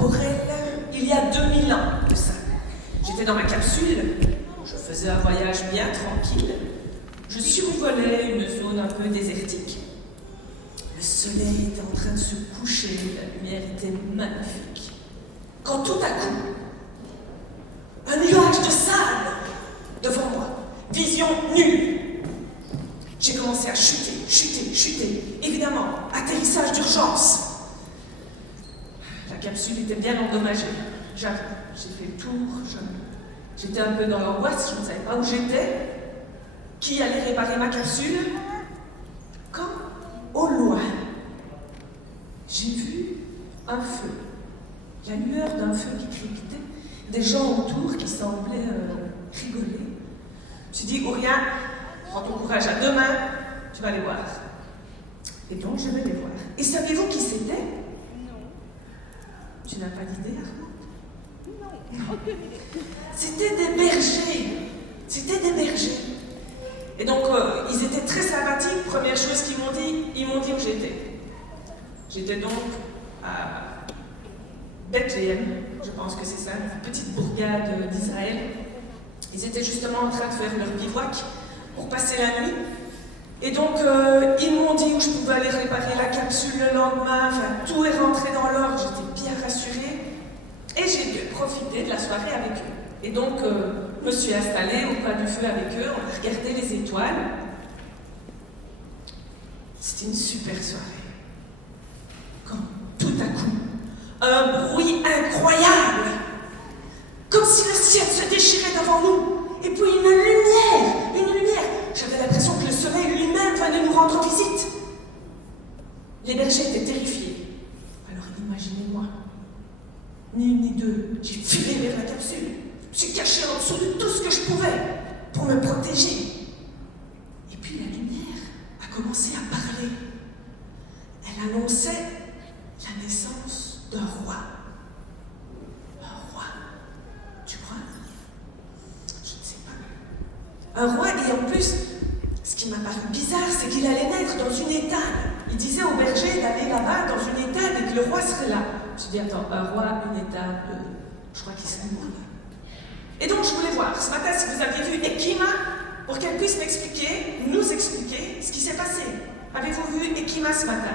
temporelle il y a 2000 ans de ça. J'étais dans ma capsule, je faisais un voyage bien tranquille. Je survolais une zone un peu désertique. Le soleil était en train de se coucher, la lumière était magnifique. Quand tout à coup, un nuage de sable devant moi, vision nulle. J'ai commencé à chuter. Évidemment, atterrissage d'urgence. La capsule était bien endommagée. J'avoue, j'ai fait le tour, j'étais un peu dans l'angoisse, je ne savais pas où j'étais. Qui allait réparer ma capsule? Quand, au loin, j'ai vu un feu. La lueur d'un feu qui crépitait, des gens autour qui semblaient rigoler. Je me suis dit, Ouria, prends ton courage à deux mains, tu vas les voir. Et donc, je vais les voir. Et savez-vous qui c'était? Non. Tu n'as pas d'idée, Armand? Non, aucune idée. C'était des bergers. Et donc, ils étaient très sympathiques. Première chose qu'ils m'ont dit où j'étais. J'étais donc à Bethléem, je pense que c'est ça, une petite bourgade d'Israël. Ils étaient justement en train de faire leur bivouac pour passer la nuit. Et donc, ils m'ont dit où je pouvais aller réparer la capsule le lendemain. Enfin, tout est rentré dans l'ordre, j'étais bien rassurée. Et j'ai pu profiter de la soirée avec eux. Et donc, je me suis installée au coin du feu avec eux, on a regardé les étoiles. C'était une super soirée. Quand, tout à coup, un bruit incroyable, comme si le ciel se déchirait devant nous, et puis une lumière. J'avais l'impression que le soleil lui-même venait nous rendre visite. Les bergers étaient terrifiés. Alors imaginez-moi, ni une ni deux, j'ai filé vers la capsule. Je me suis cachée en dessous de tout ce que je pouvais pour me protéger. Et puis la lumière a commencé à parler. Elle annonçait la naissance d'un roi. Un roi, tu crois? Je ne sais pas. Un roi, et en plus, ce qui m'a paru bizarre, c'est qu'il allait naître dans une étable. Il disait aux bergers d'aller là-bas dans une étable et que le roi serait là. Je me suis dit, attends, un roi, une étable, je crois qu'il serait mort. Et donc je voulais voir, ce matin, si vous aviez vu Ekima, pour qu'elle puisse nous expliquer ce qui s'est passé. Avez-vous vu Ekima ce matin?